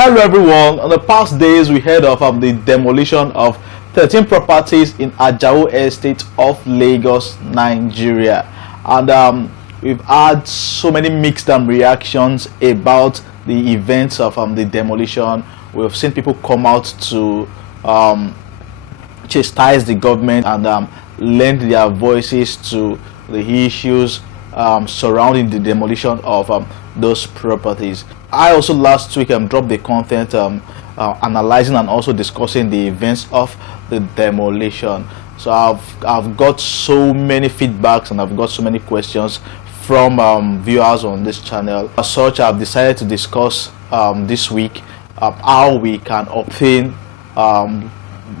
Hello everyone. In the past days we heard of the demolition of 13 properties in Ajao estate of Lagos, Nigeria, and we've had so many mixed reactions about the events of the demolition. We've seen people come out to chastise the government and lend their voices to the issues surrounding the demolition of those properties. I also last week dropped the content analyzing and also discussing the events of the demolition. So I've got so many feedbacks and I've got so many questions from viewers on this channel. As such, I've decided to discuss this week how we can obtain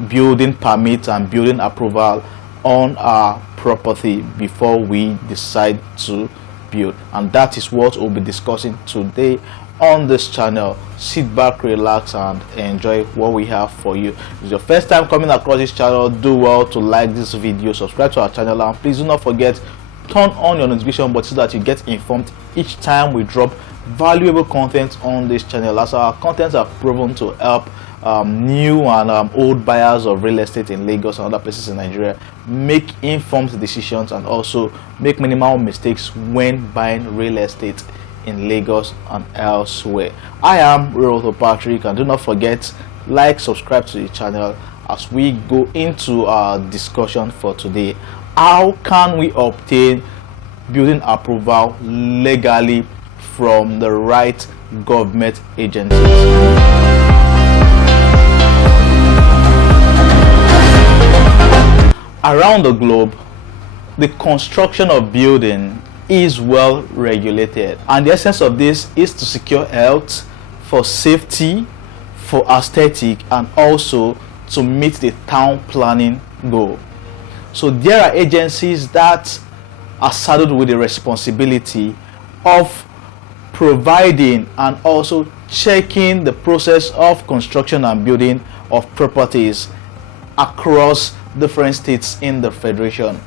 building permits and building approval on our property before we decide to build, and that is what we'll be discussing today on this channel. Sit back, relax, and enjoy what we have for you. If it's your first time coming across this channel, do well to like this video, subscribe to our channel, and please do not forget turn on your notification button so that you get informed each time we drop valuable content on this channel, as our contents are proven to help new and old buyers of real estate in Lagos and other places in Nigeria make informed decisions and also make minimal mistakes when buying real estate in Lagos and elsewhere. I am Realtor Patrick, and do not forget like, subscribe to the channel as we go into our discussion for today. How can we obtain building approval legally from the right government agencies? Around the globe, the construction of building is well regulated, and the essence of this is to secure health, for safety, for aesthetic, and also to meet the town planning goal. So there are agencies that are saddled with the responsibility of providing and also checking the process of construction and building of properties across different states in the federation.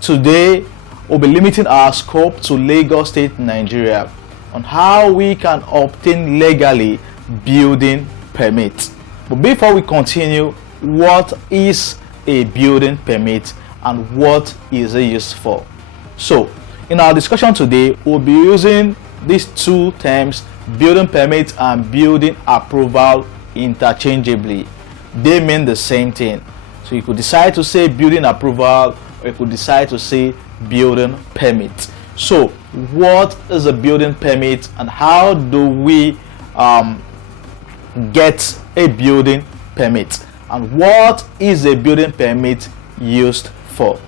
Today we'll be limiting our scope to Lagos State, Nigeria, on how we can obtain legally building permit. But before we continue, what is a building permit and what is it used for? So in our discussion today, we'll be using these two terms, building permit and building approval, interchangeably. They mean the same thing. So you could decide to say building approval, or you could decide to say building permit. So what is a building permit and how do we get a building permit, and what is a building permit used for?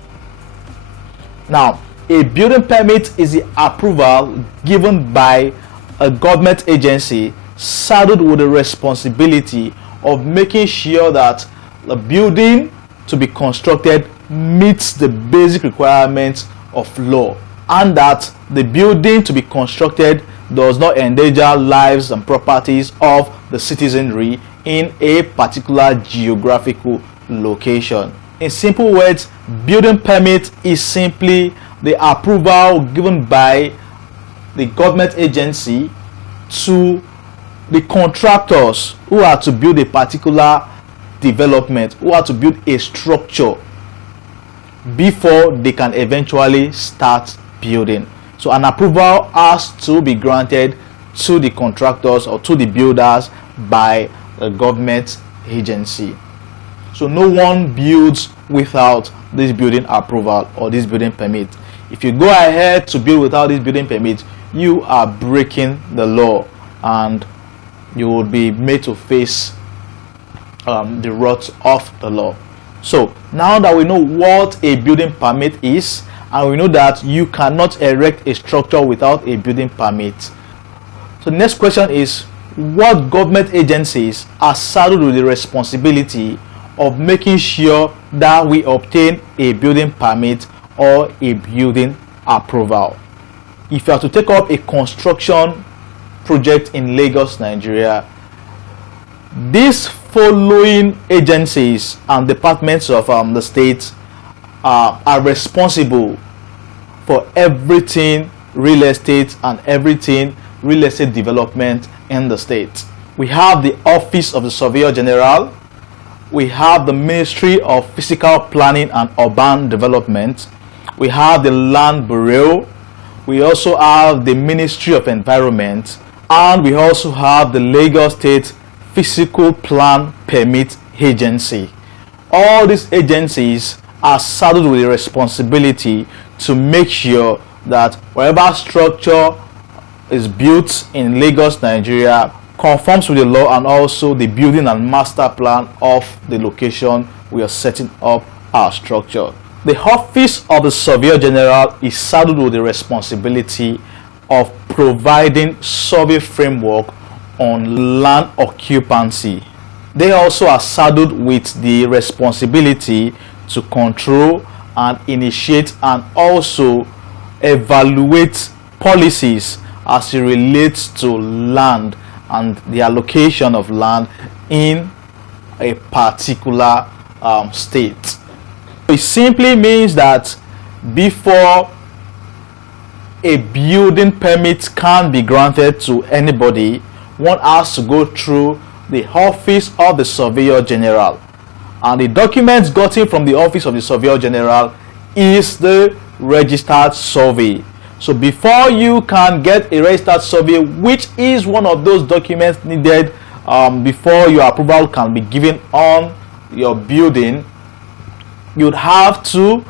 Now, a building permit is the approval given by a government agency saddled with the responsibility of making sure that the building to be constructed meets the basic requirements of law, and that the building to be constructed does not endanger lives and properties of the citizenry in a particular geographical location. In simple words, building permit is simply the approval given by the government agency to the contractors who are to build a particular development, who are to build a structure before they can eventually start building. So an approval has to be granted to the contractors or to the builders by the government agency. So no one builds without this building approval or this building permit. If you go ahead to build without this building permit, you are breaking the law and you will be made to face the wrath of the law. So now that we know what a building permit is, and we know that you cannot erect a structure without a building permit, so the next question is, what government agencies are saddled with the responsibility of making sure that we obtain a building permit or a building approval? If you are to take up a construction project in Lagos, Nigeria, these following agencies and departments of the state are responsible for everything real estate and everything real estate development in the state. We have the Office of the Surveyor General. We have the Ministry of Physical Planning and Urban Development. We have the Land Bureau. We also have the Ministry of Environment. And we also have the Lagos State Physical Plan Permit Agency. All these agencies are saddled with the responsibility to make sure that wherever structure is built in Lagos, Nigeria, conforms with the law and also the building and master plan of the location we are setting up our structure. The Office of the Surveyor General is saddled with the responsibility of providing survey framework on land occupancy. They also are saddled with the responsibility to control and initiate and also evaluate policies as it relates to land and the allocation of land in a particular state. It simply means that before a building permit can be granted to anybody, one has to go through the Office of the Surveyor General, and the documents gotten from the Office of the Surveyor General is the registered survey. So before you can get a registered survey, which is one of those documents needed before your approval can be given on your building, you'd have to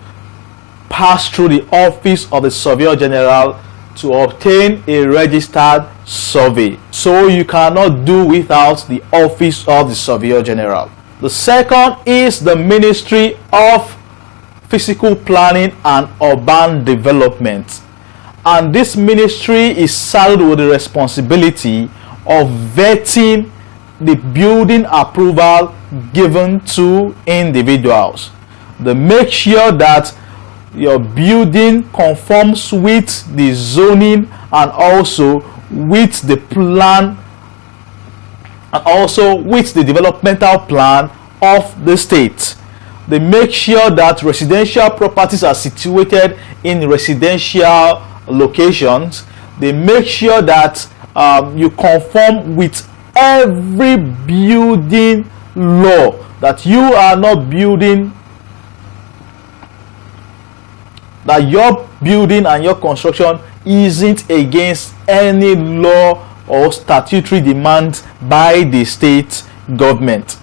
pass through the Office of the Surveyor General to obtain a registered survey. So you cannot do without the Office of the Surveyor General. The second is the Ministry of Physical Planning and Urban Development. And this ministry is saddled with the responsibility of vetting the building approval given to individuals. They make sure that your building conforms with the zoning and also with the plan and also with the developmental plan of the state. They make sure that residential properties are situated in residential locations. They make sure that you conform with every building law, that you are not building, that your building and your construction isn't against any law or statutory demands by the state government.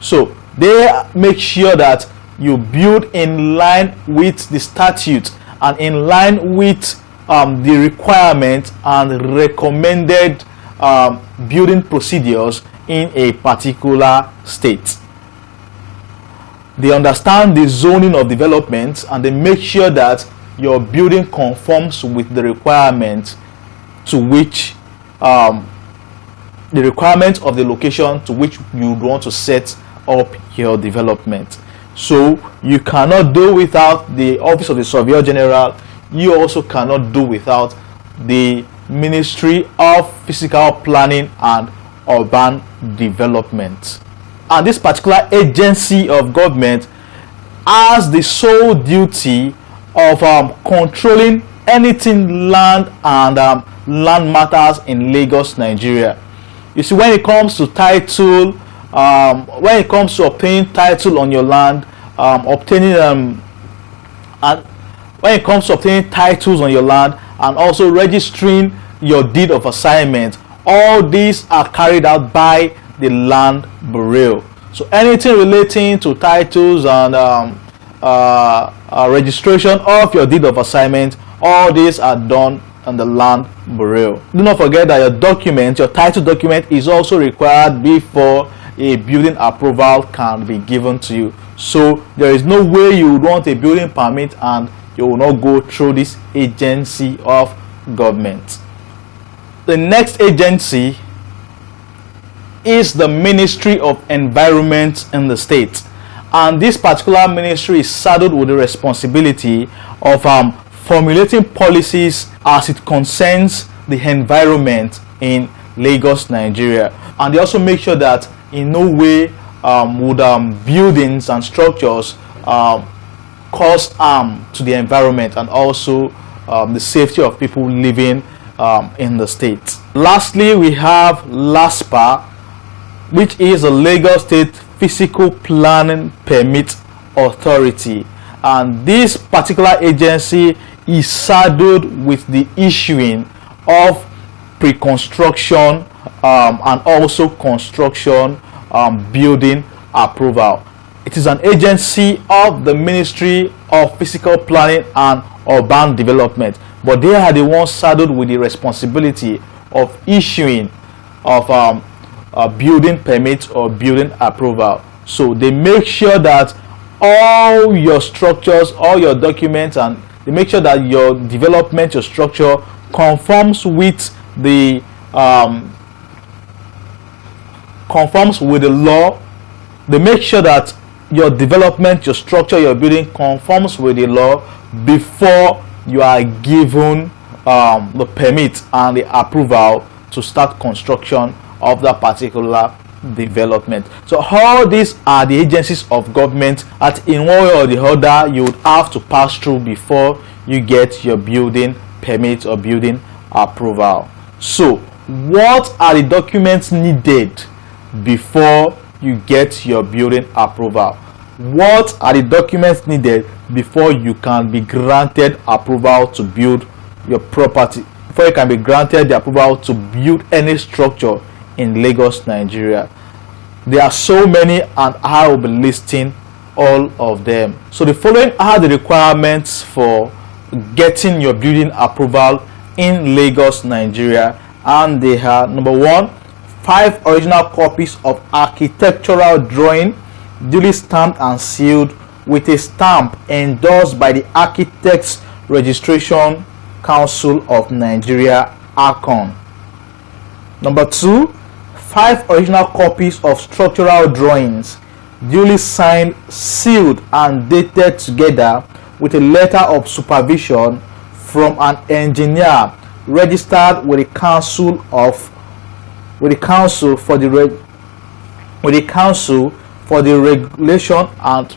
So they make sure that you build in line with the statute and in line with the requirement and recommended building procedures in a particular state. They understand the zoning of development and they make sure that your building conforms with the requirement to which the requirement of the location to which you want to set up your development. So you cannot do without the Office of the Surveyor General. You also cannot do without the Ministry of Physical Planning and Urban Development. And this particular agency of government has the sole duty of controlling anything land and land matters in Lagos, Nigeria. You see, when it comes to title, when it comes to obtaining title on your land, when it comes to obtaining titles on your land and also registering your deed of assignment, all these are carried out by the Land Bureau. So anything relating to titles and registration of your deed of assignment, all these are done on the Land Bureau. Do not forget that your document, your title document, is also required before a building approval can be given to you. So there is no way you would want a building permit and you will not go through this agency of government. The next agency is the Ministry of Environment in the state, and this particular ministry is saddled with the responsibility of formulating policies as it concerns the environment in Lagos, Nigeria. And they also make sure that in no way would buildings and structures cause harm to the environment and also the safety of people living in the state. Lastly, we have Lasbca, which is the Lagos State Physical Planning Permit Authority. And this particular agency is saddled with the issuing of pre-construction and also construction building approval. It is an agency of the Ministry of Physical Planning and Urban Development, but they are the ones saddled with the responsibility of issuing of building permits or building approval. So they make sure that all your structures, all your documents, and they make sure that your development, your structure conforms with the law. They make sure that your development, your structure, your building conforms with the law before you are given the permit and the approval to start construction of that particular development. So all these are the agencies of government that in one way or the other you would have to pass through before you get your building permit or building approval. So what are the documents needed before you get your building approval? What are the documents needed before you can be granted approval to build your property, before you can be granted the approval to build any structure in Lagos, Nigeria? There are so many, and I will be listing all of them. So the following are the requirements for getting your building approval in Lagos, Nigeria, and they are: number one, 5 original copies of architectural drawing duly stamped and sealed with a stamp endorsed by the Architects Registration Council of Nigeria, ARCON. Number 2, 5 original copies of structural drawings duly signed, sealed, and dated together with a letter of supervision from an engineer registered with the council for the regulation and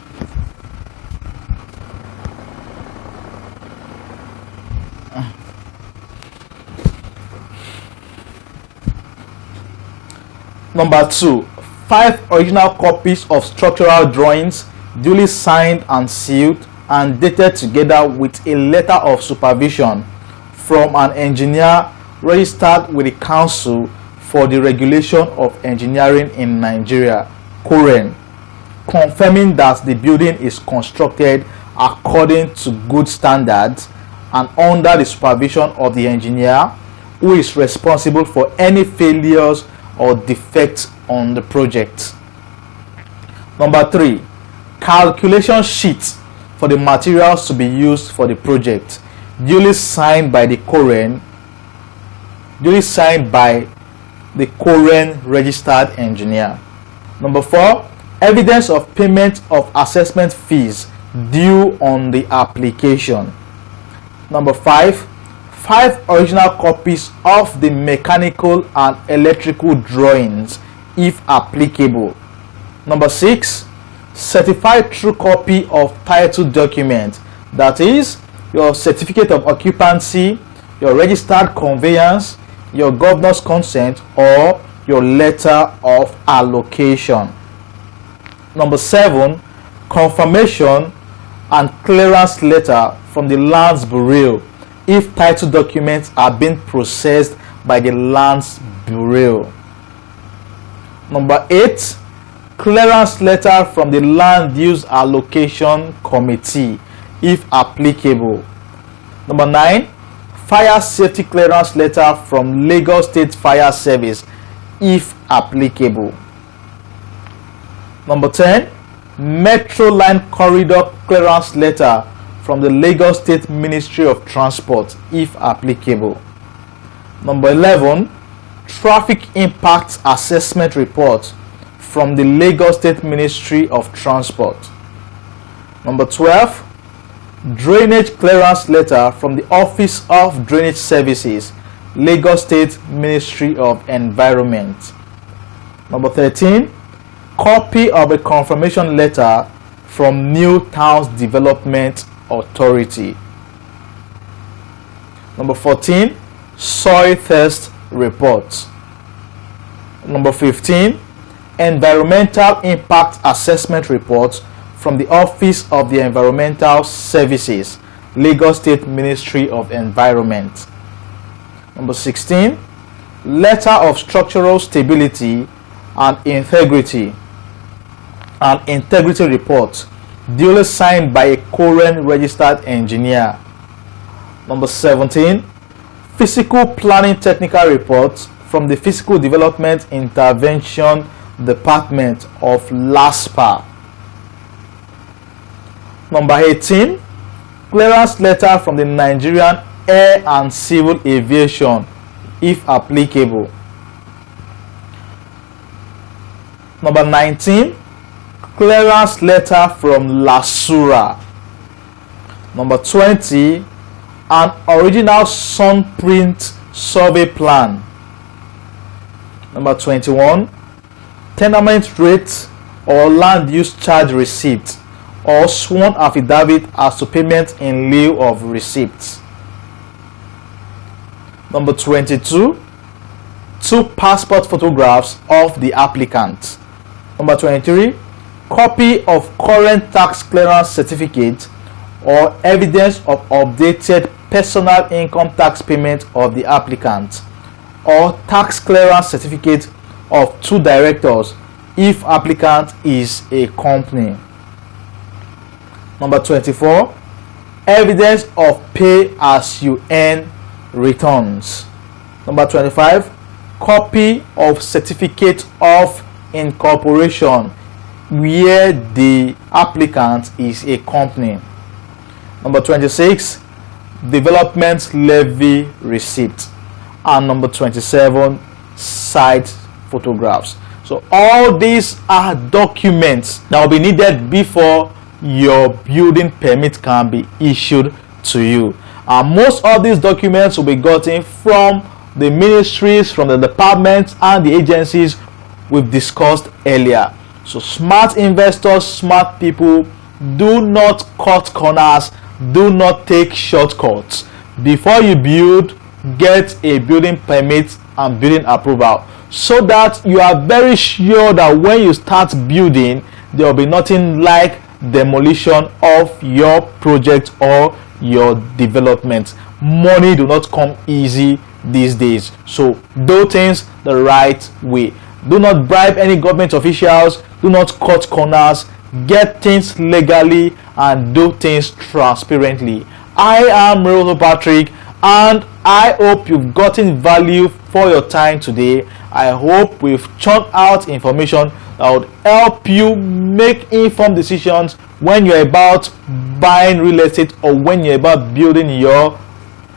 Number 2, 5 original copies of structural drawings duly signed and sealed and dated together with a letter of supervision from an engineer registered with the Council for the Regulation of Engineering in Nigeria, COREN, confirming that the building is constructed according to good standards and under the supervision of the engineer, who is responsible for any failures or defects on the project. Number 3, calculation sheets for the materials to be used for the project, duly signed by the COREN registered engineer. Number 4, evidence of payment of assessment fees due on the application. Number 5, 5 original copies of the mechanical and electrical drawings, if applicable. Number 6, certified true copy of title document, that is, your certificate of occupancy, your registered conveyance, your governor's consent, or your letter of allocation. Number 7, confirmation and clearance letter from the Lands Bureau, if title documents are being processed by the Lands Bureau. Number 8, clearance letter from the Land Use Allocation Committee, if applicable. Number 9, fire safety clearance letter from Lagos State Fire Service, if applicable. Number 10, Metro Line Corridor clearance letter from the Lagos State Ministry of Transport, if applicable. Number 11, traffic impact assessment report from the Lagos State Ministry of Transport. Number 12, drainage clearance letter from the Office of Drainage Services, Lagos State Ministry of Environment. Number 13, copy of a confirmation letter from New Towns Development Authority. Number 14, soil test report. Number 15, environmental impact assessment report from the Office of the Environmental Services, Lagos State Ministry of Environment. Number 16, letter of structural stability and integrity report duly signed by a current registered engineer. Number 17, physical planning technical report from the Physical Development Intervention Department of Lasbca. Number 18, clearance letter from the Nigerian Air and Civil Aviation, if applicable. Number 19, clearance letter from Lasbca. Number 20, an original sunprint survey plan. Number 21, tenement rate or land use charge receipt or sworn affidavit as to payment in lieu of receipts. Number 22, 2 passport photographs of the applicant. Number 23, copy of current tax clearance certificate or evidence of updated personal income tax payment of the applicant, or tax clearance certificate of 2 directors if applicant is a company. Number 24, evidence of pay as you earn returns. Number 25, copy of certificate of incorporation where the applicant is a company. Number 26, development levy receipt. And number 27, site photographs. So all these are documents that will be needed before your building permit can be issued to you. And most of these documents will be gotten from the ministries, from the departments and the agencies we've discussed earlier. So smart investors, smart people, do not cut corners, do not take shortcuts. Before you build, get a building permit and building approval, so that you are very sure that when you start building, there will be nothing like demolition of your project or your development. Money do not come easy these days, so do things the right way. Do not bribe any government officials, do not cut corners, get things legally and do things transparently. I am Muritala Patrick, and I hope you've gotten value for your time today. I hope we've churned out information that would help you make informed decisions when you're about buying real estate or when you're about building your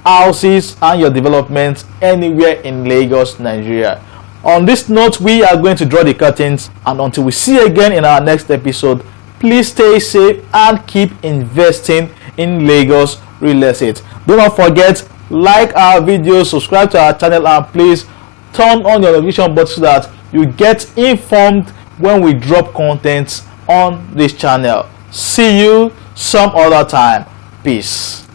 houses and your developments anywhere in Lagos, Nigeria. On this note, we are going to draw the curtains, and until we see you again in our next episode, please stay safe and keep investing in Lagos real estate. Do not forget, like our videos, subscribe to our channel, and please turn on your notification button so that you get informed when we drop content on this channel. See you some other time. Peace.